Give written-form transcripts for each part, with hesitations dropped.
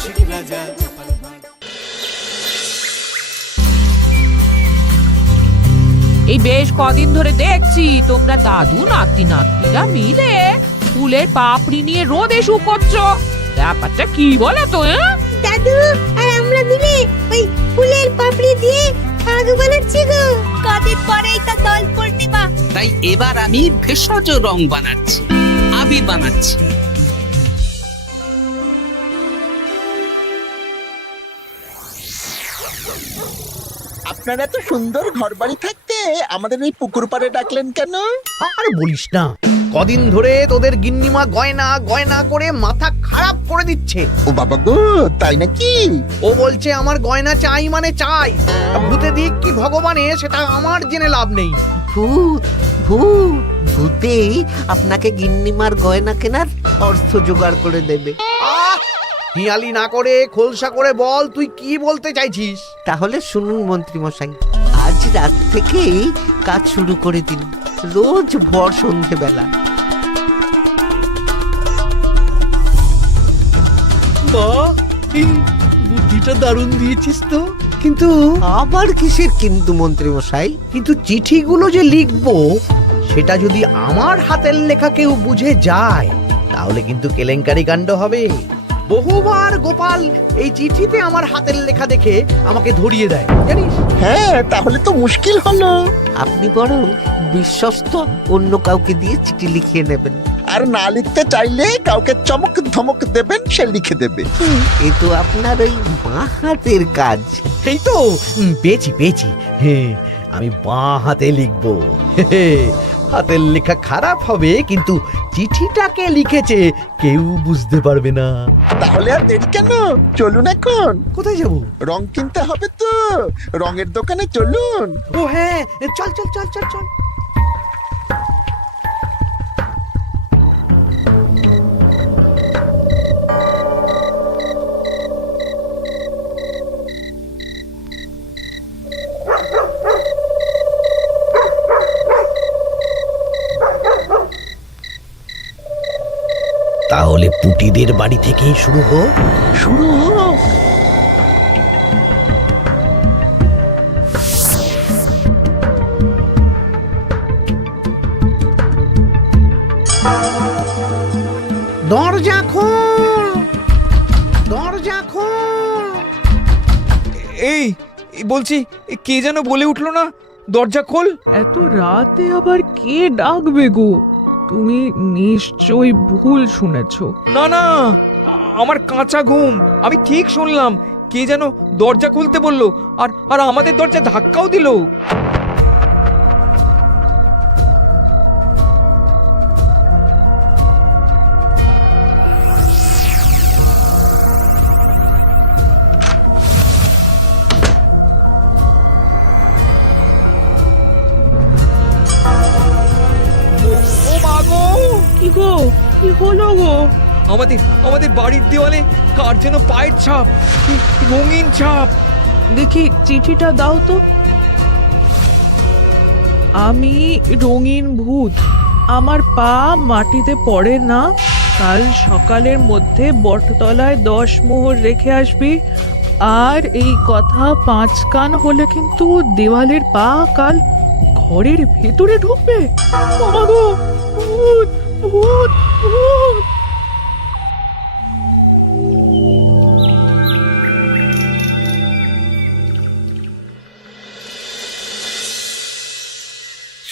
রসিক রাজা গোপাল ভাঁড়। এই বেশ কদিন ধরে দেখছি তোমরা দাদু নাতি নাতনিরা মিলে ফুলের পাপড়ি নিয়ে রোদে শুকোচ্ছ। ব্যাপারটা কি বলো তো? দাদু আর আমরা মিলে ওই ফুলের পাপড়ি দিয়ে আগ বানাচ্ছি গো। কদিন পরেই তো দোল পূর্ণিমা, তাই এবার আমি ভেষজ রং বানাচ্ছি, আবির বানাচ্ছি। আপনারা এত সুন্দর ঘর বাড়ি থাকতে আমাদের এই পুকুর পাড়ে ডাকলেন কেন? আর বলিস না, কদিন ধরে তোদের গিন্নিমা গয়না গয়না করে মাথা খারাপ করে দিচ্ছে। ও বাবা গো, তাই নাকি? ও বলছে আমার গয়না চাই মানে চাই, ভূতে দিক কি ভগবানে সেটা আমার জেনে লাভ নেই। ভূত ভূত ভূতেই আপনাকে গিন্নিমার গয়না কেনার অর্থ জোগাড় করে দেবে। আহ, হিয়ালি না করে খোলসা করে বল তুই কি বলতে চাইছিস। তাহলে শুনুন মন্ত্রী মশাই, আজ রাত থেকেই কাজ শুরু করে দিন, রোজ ভর সন্ধেবেলা। বাহ, বুদ্ধিটা দারুণ দিয়েছিস তো। কিন্তু আবার কিসের কিন্তু মন্ত্রী মশাই? কিন্তু চিঠিগুলো যে লিখবো সেটা যদি আমার হাতের লেখা কেউ বুঝে যায় তাহলে কিন্তু কেলেঙ্কারি কাণ্ড হবে। বহুবার গোপাল এই চিঠিতে আমার হাতের লেখা দেখে আমাকে ধরিয়ে দেয় জানিস। হ্যাঁ, তাহলে তো মুশকিল হলো। আপনি বরং বিশ্বস্ত অন্য কাউকে দিয়ে চিঠি লিখিয়ে নেবেন। আর না লিখতে চাইলে কাউকে চমক ধমক দেবেন, সে লিখে দেবে। এ তো আপনার ওই বাঁ হাতের কাজ। এই তো পেয়েছি পেয়েছি, হ্যাঁ আমি বাঁ হাতে লিখবো। হাতের লেখা খারাপ হবে কিন্তু চিঠিটাকে লিখেছে কেউ বুঝতে পারবে না। তাহলে আর দেরি কেন, চলুন এখন। কোথায় যাব? রং কিনতে হবে তো, রঙের দোকানে চলুন। ও হ্যাঁ, চল চল চল চল চল। তাহলে পুটিদের বাড়ি থেকেই শুরু হোক। শুরু হোক। দরজা খোল, দরজা খোল। এই বলছি, কে যেন বলে উঠলো না, দরজা খোল। এত রাতে আবার কে ডাকবে গো? তুমি নিশ্চয়ই ভুল শুনেছো। না না, আমার কাঁচা ঘুম, আমি ঠিক শুনলাম। কে যেন দরজা খুলতে বললো, আর আর আমাদের দরজা ধাক্কাও দিল। ও মা গো! কি গো, কি হলো গো? আমাদের আমাদের বাড়ির দেওয়ালে কার যেন পায়ের ছাপ, কি রঙিন ছাপ। দেখি চিঠিটা দাও তো। আমি রঙিন ভূত, আমার পা মাটিতে পড়ে না। কাল সকালের মধ্যে বটতলায় 10 মোহর রেখে আসবি। আর এই কথা 5 কান হলে কিন্তু দেওয়ালের পা কাল ঘরের ভেতরে ঢুকবে। বাবা গো, ভূত ভূত ভূত!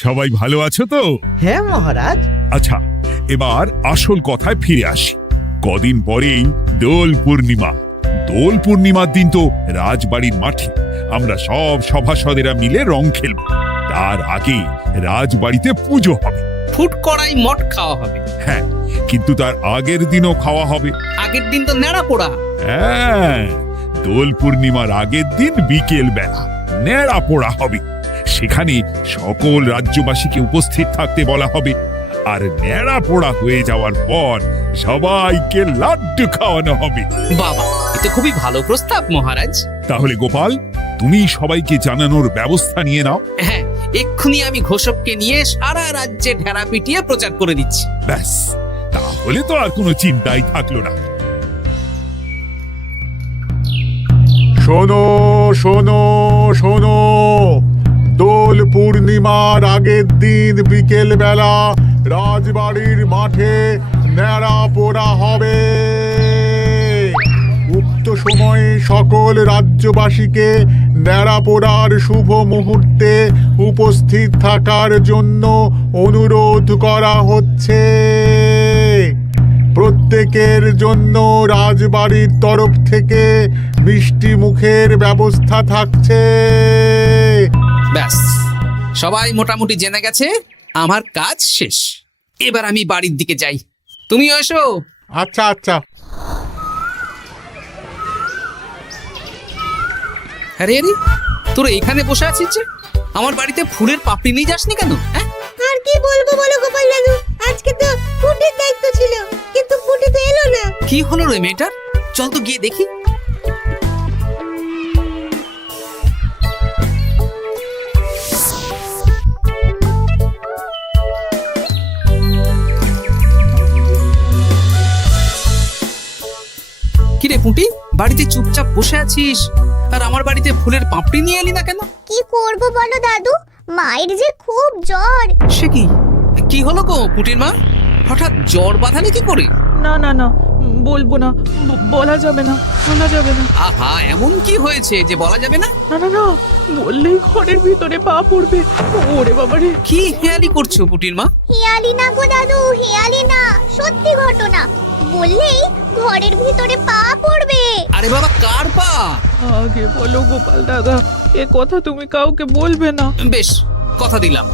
সবাই ভালো আছো তো? হ্যাঁ মহারাজ। আচ্ছা, এবার আসল কথায় ফিরে আসি। কদিন পরেই দোল পূর্ণিমা। দোল পূর্ণিমার দিন তো রাজবাড়ির মাঠে আমরা সব সভাসদেরা মিলে রং খেলব। তার আগে রাজবাড়িতে পুজো হবে। ফুট কড়াই মট খাওয়া হবে। হ্যাঁ, কিন্তু তার আগের দিনও খাওয়া হবে। আগের দিন তো নেড়া পোড়া। হ্যাঁ, দোল পূর্ণিমার আগের দিন বিকেল বেলা নেড়া পোড়া হবে। সেখানে সকল রাজ্যবাসীকে উপস্থিত থাকতে বলা হবে। আর নেড়া পোড়া হয়ে যাওয়ার পর সবাইকে লাড্ডু খাওয়ানো হবে। বাবা, এটা খুবই ভালো প্রস্তাব মহারাজ। তাহলে গোপাল, তুমি সবাইকে জানানোর ব্যবস্থা নিয়ে নাও। হ্যাঁ, এক্ষুনি আমি ঘোষককে নিয়ে সারা রাজ্যে ঢেরা পিটিয়ে প্রচার করে দিচ্ছি। ব্যাস, তাহলে তো আর কোনো চিন্তাই থাকলো না। শোনো শোনো শোনো, দোল পূর্ণিমার আগের দিন বিকেল বেলা রাজবাড়ির মাঠে ন্যাড়া পোড়া হবে। উক্ত সময়ে সকল রাজ্যবাসীকে ন্যাড়া পোড়ার শুভ মুহূর্তে উপস্থিত থাকার জন্য অনুরোধ করা হচ্ছে। প্রত্যেকের জন্য রাজবাড়ির তরফ থেকে মিষ্টি মুখের ব্যবস্থা থাকছে। ব্যাস, সবাই মোটামুটি জেনে গেছে আমার কাজ শেষ। এবার আমি বাড়ির দিকে যাই, তুমিও এসো। আচ্ছা আচ্ছা। আরে আরে, তোরা এখানে বসে আছিস যে? আমার বাড়িতে ফুলের পাপড়ি নিয়ে যাসনি কেন? হ্যাঁ, আর কি বলবো বলো গোপাল দাদু, আজকে তো ফুটির দায়িত্ব ছিল, কিন্তু ফুটি তো এলো না। কি হলো রে মেয়েটার? চল তো গিয়ে দেখি। কিরে পুঁটি, বাড়িতে চুপচাপ বসে আছিস আর আমার বাড়িতে ফুলের পাপড়ি নিয়ে এলি না কেন? কি করব বলো দাদু, মায়ের যে খুব জ্বর। সে কি, কি হলো গো পুঁটির মা? হঠাৎ জ্বর বাঁধালে কি করে? না না না, বলবো না, বলা যাবে না, বলা যাবে না। আহা, এমন কি হয়েছে যে বলা যাবে না? না না না, বললেই ঘরের ভিতরে পা পড়বে। ওরে বাবারে, কি হেয়ালি করছো পুঁটির মা? হেয়ালি না গো দাদু, হেয়ালি না, সত্যি ঘটনা। বললেই ঘরের ভিতরে পা পড়বে। আরে বাবা, কার পা? আগে বলো গোপাল দাদা, এ কথা তুমি কাউকে বলবে না। বেশ, কথা দিলাম।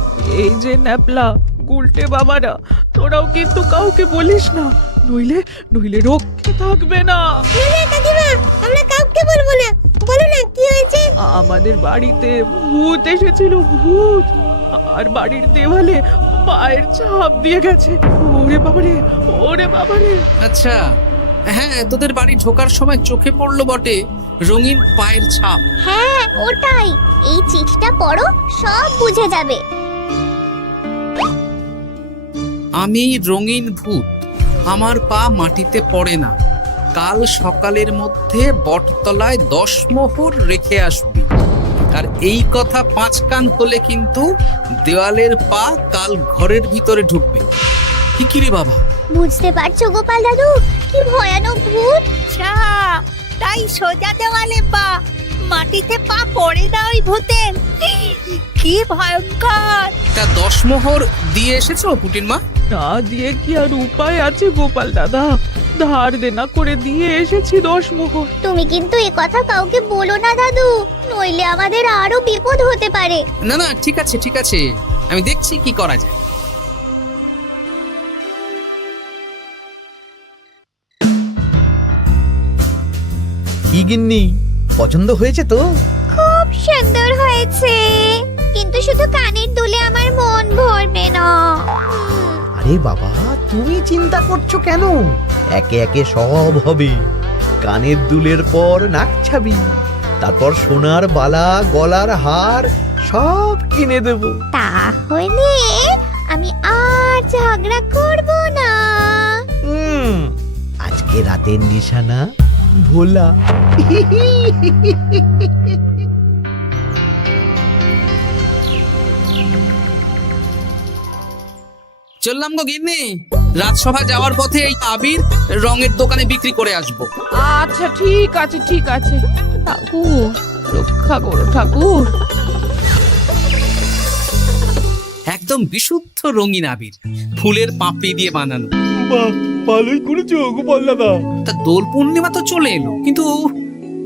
এই যে ন্যাপলা গুলটে বাবারা, তোরাও কিন্তু কাউকে বলিস না, নইলে নইলে রক্ষে থাকবে না। কাকিমা, আমরা কাউকে বলবো না, বলো না কি হয়েছে। আমাদের বাড়িতে ভূত এসেছিল, ভূত, আর বাড়ির দেওয়ালে পায়ের ছাপ দিয়ে গেছে। ওরে বাবারে, ওরে বাবারে। আচ্ছা, হ্যাঁ, তোদের বাড়ি ঢোকার সময় চোখে পড়লো বটে রঙিন পায়ের ছাপ। হ্যাঁ ওটাই, এই চিঠিটা পড়ো, সব বুঝে যাবে। আমি রঙিন ভূত, আমার পা মাটিতে পড়ে না। কাল সকালের মধ্যে বটতলায় 10 মোহর রেখে আসবি। আর এই কথা 5 কান হলে কিন্তু দেওয়ালের পা কাল ঘরের ভিতরে ঢুকবে। কি রে বাবা? বুঝতে পারছো গোপাল দাদু, কি ভয়ানক ভূত। তাই সোজা দেওয়ালে পা, মাটিতে পা পড়ে না ওই ভূতের। কি ভয়ঙ্কর। তা 10 মোহর দিয়ে এসেছো পুটির মা? না দিয়ে কি আর উপায় আছে গোপাল দাদা, ধার দেনা করে দিয়ে এসেছি 10 মোহর। তুমি কিন্তু এ কথা কাউকে বলো না দাদু, নইলে আমাদের আরো বিপদ হতে পারে। না না, ঠিক আছে ঠিক আছে, আমি দেখছি কি করা যায়। কি গিন্নি, পছন্দ হয়েছে তো? খুব সুন্দর হয়েছে, কিন্তু শুধু কানের দুলে আমার মন ভরবে না। আরে বাবা, তুমি চিন্তা করছো কেন? একে একে সব হবে। কানের দুলের পর নাক ছাবি, তারপর সোনার বালা, গলার হার সব কিনে দেব। তাহলে আমি আর ঝগড়া করব না। আজকে রাতের নিশানা ভোলা। চললাম গো গিন্নি, রাজসভা যাওয়ার পথে এই আবির রঙের দোকানে বিক্রি করে আসবো। আচ্ছা ঠিক আছে ঠিক আছে, ঠাকুর রক্ষা করো ঠাকুর। একদম বিশুদ্ধ রঙিন আবির, ফুলের পাপড়ি দিয়ে বানানো। বাহ, ভালোই করেছো গোপাল দাদা। তা দোল পূর্ণিমা তো চলে এলো, কিন্তু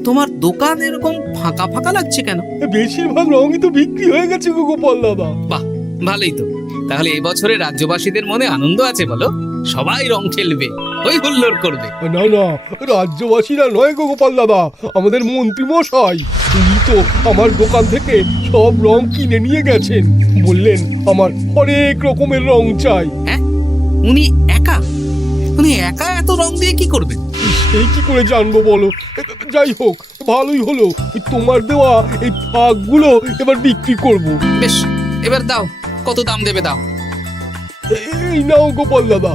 তোমার দোকান এরকম ফাঁকা ফাঁকা লাগছে কেন? বেশিরভাগ রঙই তো বিক্রি হয়ে গেছে গো গোপাল দাদা। বাহ, ভালোই তো। তাহলে এবছরে রাজ্যবাসীদের মনে আনন্দ আছে বলো? সবাই রং খেলবে, ওই হুল্লোড় করবে। না না, রাজ্যবাসীরা নয় গো গোপাল দাদা, আমাদের মন্ত্রী মশাই। উনি তো আমার দোকান থেকে সব রং কিনে নিয়ে গেছেন, বললেন আমার অনেক রকমের রং চাই। হ্যাঁ, উনি একা? উনি একা এত রং দিয়ে কি করবেন? সেই কি করে জানবো বলো? যাই হোক, ভালোই হলো, তোমার দেওয়া এই ফাঁকগুলো এবার বিক্রি করব। বেশ, এবার দাও, কত দাম দেবে দাও। এই নাও গোপাল দাদা।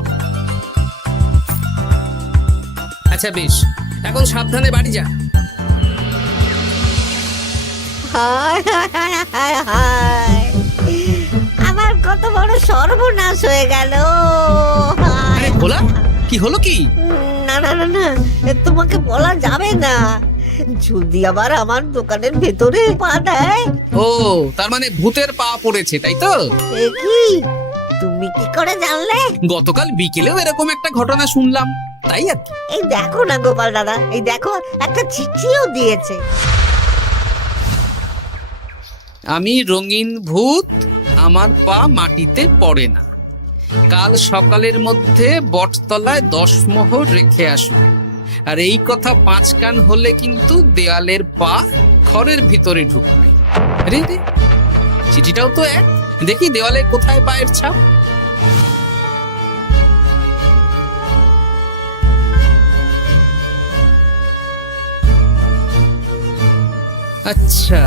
আচ্ছা বেশ, এখন সাবধানে বাড়ি যা। হায় হায় হায় হায়, আমার কত বড় সর্বনাশ হয়ে গেল। আরে ভোলা, কি হলো কি? না না না না, তোমাকে বলা যাবে না। যদি আবার আমার দোকানের ভেতরে পা দেয়। ও, তার মানে ভূতের পা পড়েছে, তাই তো? এ কি, তুমি কি করে জানলে? গতকাল বিকেলেও এরকম একটা ঘটনা শুনলাম, তাই আর কি। এই দেখো না গোপাল দাদা, এই দেখো একটা চিঠিও দিয়েছে। আমি রঙিন ভূত, আমার পা মাটিতে পড়ে না, কাল সকালের মধ্যে বটতলায় 10 মোহর রেখে আসবে। আর এই কথা 5 কান হলে কিন্তু দেয়ালের পা ঘরের ভিতরে ঢুকবে। রে রে, চিঠিটাও তো এক। দেখি দেওয়ালে কোথায় পায়ের ছাপ। আচ্ছা,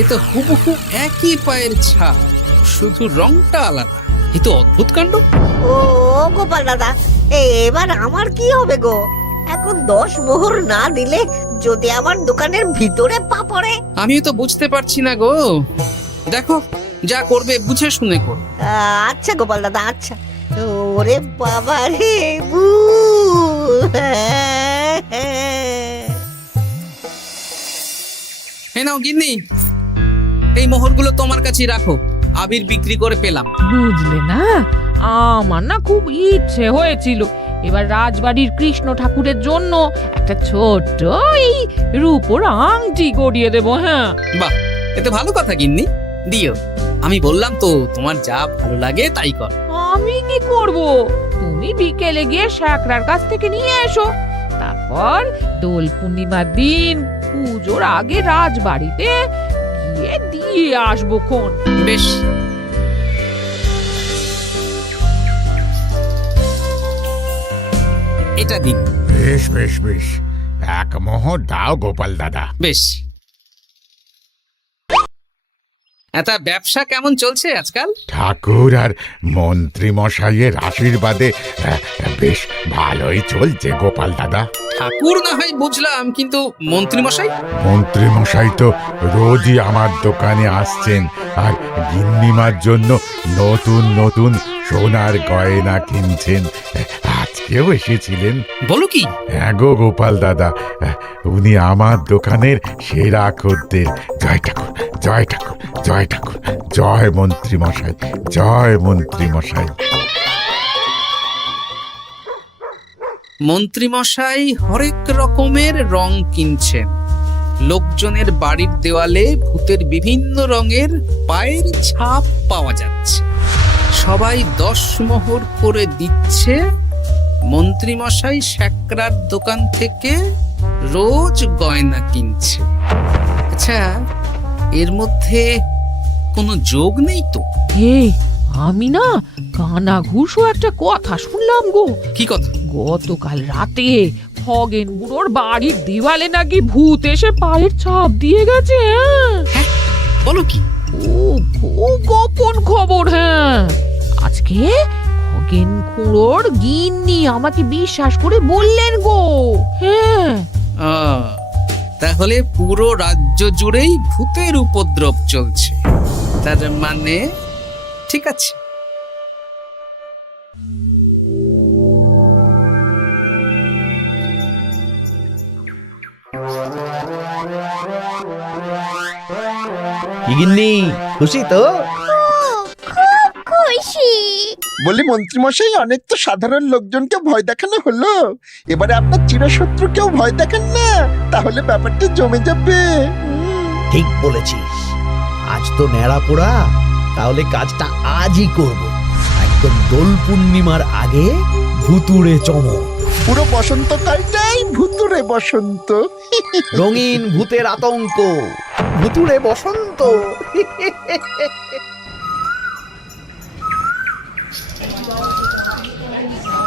এ তো হুবহু একই পায়ের ছাপ, শুধু রংটা আলাদা। এ তো অদ্ভুত কাণ্ড। ও গোপাল দাদা, এবার আমার কি হবে গো? এখন 10 মোহর না দিলে যদি আমার দোকানের ভিতরে পা পড়ে? আমিও তো বুঝতে পারছি না গো। দেখো, যা করবে বুঝে শুনে করো। আচ্ছা গোপাল দাদা, আচ্ছা। ওরে বাবা রে, এই নাও গিন্নি, এই মোহরগুলো তোমার কাছেই রাখো, আবির বিক্রি করে পেলাম। বুঝলে না, আমার না খুব ইচ্ছে হয়েছিল এবার রাজবাড়ির কৃষ্ণ ঠাকুরের জন্য একটা ছোট্ট এই রূপোর আংটি গড়িয়ে দেব। হ্যাঁ, বাহ, এতে ভালো কথা গিন্নি, দিও। আমি বললাম তো, তোমার যা ভালো লাগে তাই কর। আমি কি করব? তুমি বিকেলে গিয়ে শ্যাকরার কাছ থেকে নিয়ে এসো, তারপর দোল পূর্ণিমার দিন পুজোর আগে রাজবাড়িতে গিয়ে দিয়ে আসবো খন। বেশ, এটা দিন। বেশ বেশ বেশ, 1 মোহর দাও গোপাল দাদা। বেশ। তা ব্যবসা কেমন চলছে আজকাল? ঠাকুর আর মন্ত্রী মশাইয়ের আশীর্বাদে বেশ ভালোই চলছে গোপাল দাদা। ঠাকুর না হয় বুঝলাম, কিন্তু মন্ত্রী মশাই? মন্ত্রী মশাই তো রোজই আমার দোকানে আসছেন আর গিন্নিমার জন্য নতুন নতুন সোনার গয়না কিনছেন। আজকেও এসেছিলেন। বলো কি? হ্যাঁ গো গোপাল দাদা, উনি আমার দোকানের সেরা খদ্দের। জয় ঠাকুর, জয় ঠাকুর, জয় ঠাকুর, জয় মন্ত্রী মশাই, জয় মন্ত্রী মশাই। মন্ত্রী মশাই হরেক রকমের রং কিনছেন। লোকজনের বাড়ির দেওয়ালে ভূতের বিভিন্ন রঙের পায়ের ছাপ পাওয়া যাচ্ছে। সবাই 10 মোহর করে দিচ্ছে। মন্ত্রী মশাই শ্যাকরার দোকান থেকে রোজ গয়না কিনছে। আচ্ছা, এর মধ্যে কোনো যোগ নেই তো? এই, আমি না কানা ঘুষো একটা কথা শুনলাম গো। কি কথা? গতকাল রাতে খগেন বুড়োর বাড়ির দেওয়ালে নাকি ভূত এসে পায়ের ছাপ দিয়ে গেছে। হ্যাঁ, বলো কি? ও খুব গোপন খবর। হ্যাঁ, আজকে খগেন খুড়োর গিন্নি আমাকে বিশ্বাস করে বললেন গো। হ্যাঁ, তাহলে পুরো রাজ্য জুড়েই ভূতের উপদ্রব চলছে। তার মানে ঠিক আছে। কি গিন্নি, খুশি তো? খুব খুশি। বলি মন্ত্রী মশাই, অনেক তো সাধারণ লোকজনকে ভয় দেখানো হলো, এবারে আপনার চিরশত্রুকেও ভয় দেখান না, তাহলে ব্যাপারটা জমে যাবে। ঠিক বলেছিস, আজ তো ন্যাড়া পোড়া, তাহলে কাজটা আজই করব। একদম দোল পূর্ণিমার আগে ভুতুড়ে চমক। পুরো বসন্তকালটাই ভুতুরে বসন্ত। রঙিন ভূতের আতঙ্ক, ভুতুড়ে বসন্ত।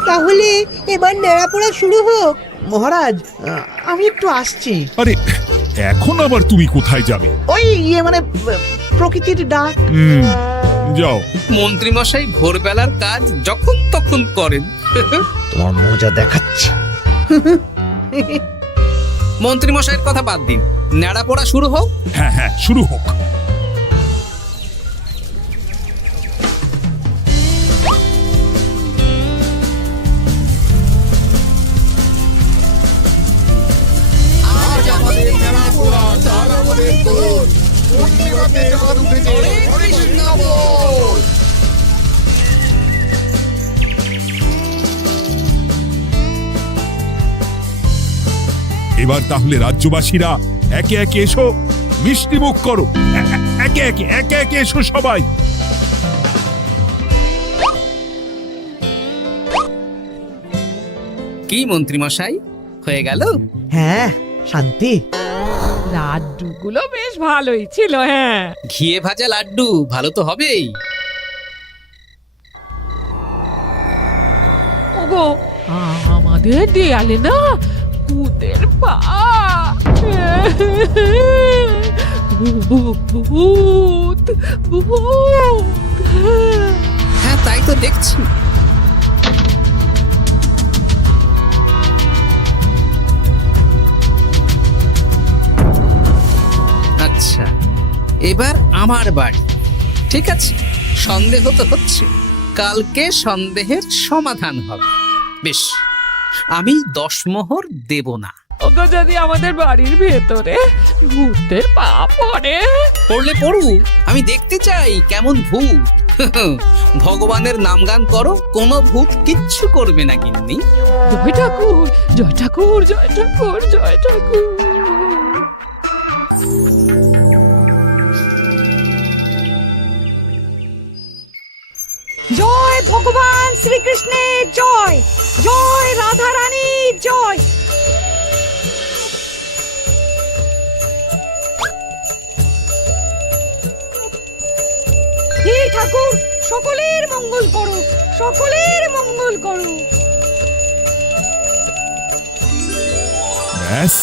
তাহলে এবার নেড়াপোড়া শুরু হোক। মহারাজ, আমি একটু আসছি। আরে, এখন আবার তুমি কোথায় যাবে? ওই মানে প্রকৃতির ডাক। যাও। মন্ত্রী মশাই ভোরবেলার কাজ যখন তখন করেন। তোমার মজা দেখাচ্ছি। মন্ত্রী মশাইয়ের কথা বাদ দিন, ন্যাড়া পড়া শুরু হোক। হ্যাঁ হ্যাঁ, শুরু হোক। এবার তাহলে রাজ্যবাসীরা একে একে এসো, মিষ্টি মুখ করো। একে একে এসো সবাই। কি মন্ত্রী মশাই, হয়ে গেল? হ্যাঁ, শান্তি। লাড্ডুগুলো বেশ ভালোই ছিল। হ্যাঁ, ঘিয়ে ভাজা লাড্ডু ভালো তো হবেই। ওগো, আমাদের দেয়ালে না ভূতের পা। ভূত ভূত। হ্যাঁ, তাই তো দেখছি। আচ্ছা, এবার আমার বাড়ি। ঠিক আছে, সন্দেহ তো হচ্ছে, কালকে সন্দেহের সমাধান হবে। বেশ, আমি 10 মোহর দেব না। ওগো, যদি আমাদের বাড়ির ভেতরে ভূতের পা পড়ে? পড়লে পড়ুক, আমি দেখতে চাই কেমন ভূত। ভগবানের নামগান করো, কোনো ভূত কিচ্ছু করবে না গিন্নি। জয় ঠাকুর, জয় ঠাকুর, জয় ঠাকুর, জয় ঠাকুর। জয় ভগবান শ্রীকৃষ্ণের জয়, জয় রাধা রানীর জয়। হে ঠাকুর, সকলের মঙ্গল করো, সকলের মঙ্গল করো। ব্যাস,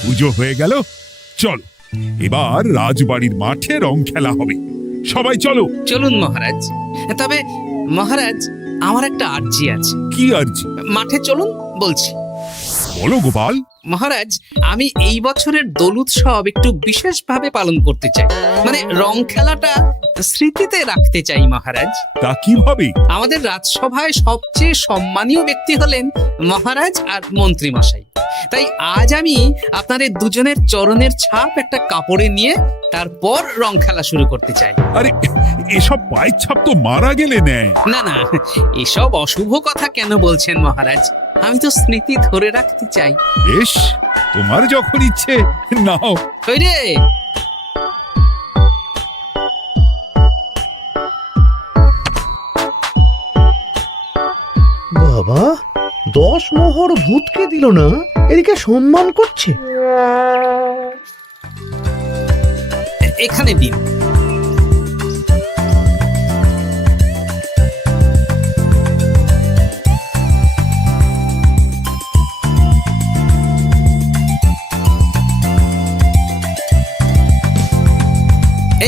পুজো হয়ে গেল। চলো, এবার রাজবাড়ির মাঠে রং খেলা হবে। সবাই চলো। চলুন মহারাজ। তবে মহারাজ, আমার একটা আর্জি আছে। কি আর্জি? মাঠে চলুন বলছি। বলো গোপাল। মহারাজ, আমি এই বছরের দোল উৎসব একটু বিশেষভাবে পালন করতে চাই। মানে রং খেলাটা স্মৃতিতে রাখতে চাই মহারাজ। তা কিভাবে? আমাদের রাজসভায় সবচেয়ে সম্মানীয় ব্যক্তি হলেন মহারাজ আর মন্ত্রী মশাই। তাই আজ আমি আপনাদের দুজনের চরণের ছাপ একটা কাপড়ে নিয়ে তারপর রং খেলা শুরু করতে চাই। আরে, এসব পায়ের ছাপ তো মারা গেলে নেয়। না না, এসব অশুভ কথা কেন বলছেন মহারাজ? আমি তো স্মৃতি ধরে রাখতে চাই। বেশ, তোমার যখন ইচ্ছে নাও। কই রে? বাবা, 10 মোহর ভূতকে দিল না, এদিকে সম্মান করছে। এখানে দিন।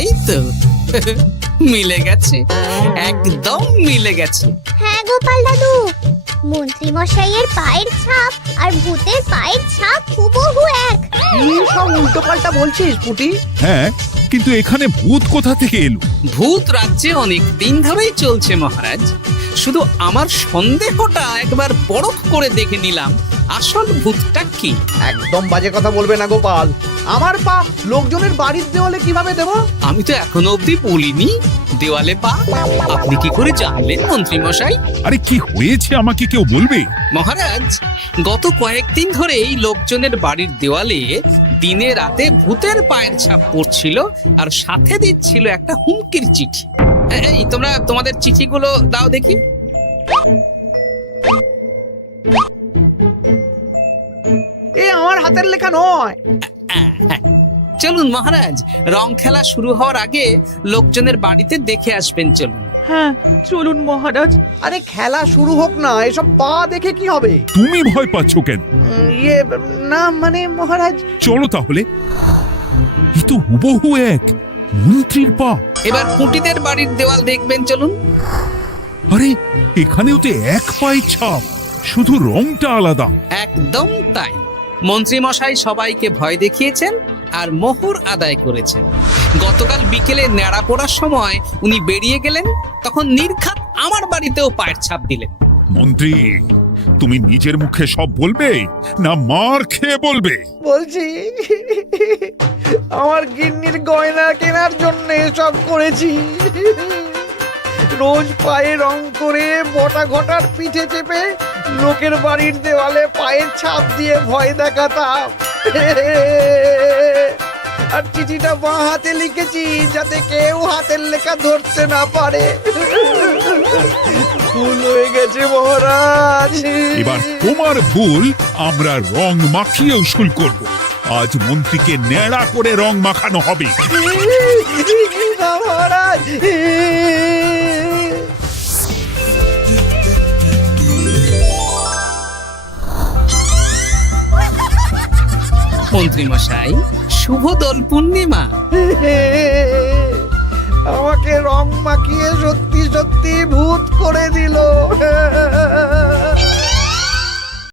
এই তো মিলে গেছে, একদম মিলে গেছে। হ্যাঁ গোপাল দাদু, মন্ত্রী মশাইয়ের পায়ের ছাপ আর ভূতের পায়ের ছাপ হুবহু এক। কি সব উল্টো পাল্টা বলছিস পুটি? হ্যাঁ, কিন্তু এখানে ভূত কোথা থেকে এলো? ভূত রাজ্যে অনেক দিন ধরেই চলছে মহারাজ। শুধু আমার সন্দেহটা একবার পরখ করে দেখে নিলাম, আসল ভূতটা কি। একদম বাজে কথা বলবে না গোপাল। আমার পা লোকজনের বাড়ির দেওয়ালে কিভাবে দেব? আমি তো এখনো অবধি বলিনি দেওয়ালে পা। আপনি কি করে জানলেন মন্ত্রী মশাই? আরে, কি হয়েছে আমাকে কেউ বলবে? মহারাজ, গত কয়েকদিন ধরেই লোকজনের বাড়ির দেওয়ালে দিনে রাতে ভূতের পায়ের ছাপ পড়ছিল, আর সাথে দিচ্ছিল একটা হুমকির চিঠি। এই, তোমরা তোমাদের চিঠিগুলো দাও দেখি। এ আমার হাতের লেখা নয়। চলুন মহারাজ, রং খেলা শুরু হওয়ার আগে লোকজনের বাড়িতে দেখে আসবেন। চলুন। হ্যাঁ, চলুন মহারাজ। আরে খেলা শুরু হোক না, এসব পা দেখে কি হবে? তুমি ভয় পাচ্ছ কেন? ইয়ে না, মানে মহারাজ। চলো তাহলে। এ তো হুবহু এক মন্ত্রীর পা। এবার পুঁটিদের বাড়ির দেওয়াল দেখবেন। চলুন। আরে, এখানেও তো এক পায়ের ছাপ, শুধু রংটা আলাদা। একদম তাই। মন্ত্রী মশাই সবাইকে ভয় দেখিয়েছেন আর মোহর আদায় করেছেন। গতকাল বিকেলে ন্যাড়া পড়ার সময় উনি বেরিয়ে গেলেন, তখন নির্ঘাত আমার বাড়িতেও পায়ের ছাপ দিলেন। মন্ত্রী, তুমি নিজের মুখে সব বলবে না মার খেয়ে বলবে? বলছি, আমার গিন্নির গয়না কেনার জন্য সব করেছি। রোজ পায়ে রং করে বটা ঘটার পিঠে চেপে লোকের বাড়ির দেওয়ালে পায়ের ছাপ দিয়ে ভয় দেখাতাম। আর চিঠিটা বাঁ হাতে লিখেছি যাতে কেউ হাতের লেখা ধরতে না পারে। ভুল হয়ে গেছে মহারাজ। এবার তোমার ভুল আমরা রং মাখিয়ে উসুল করব। আজ মন্ত্রীকে ন্যাড়া করে রং মাখানো হবে। না মহারাজ। মন্ত্রী মশাই, শুভ দোল পূর্ণিমা। আমাকে রং মাখিয়ে সত্যি সত্যি ভূত করে দিল।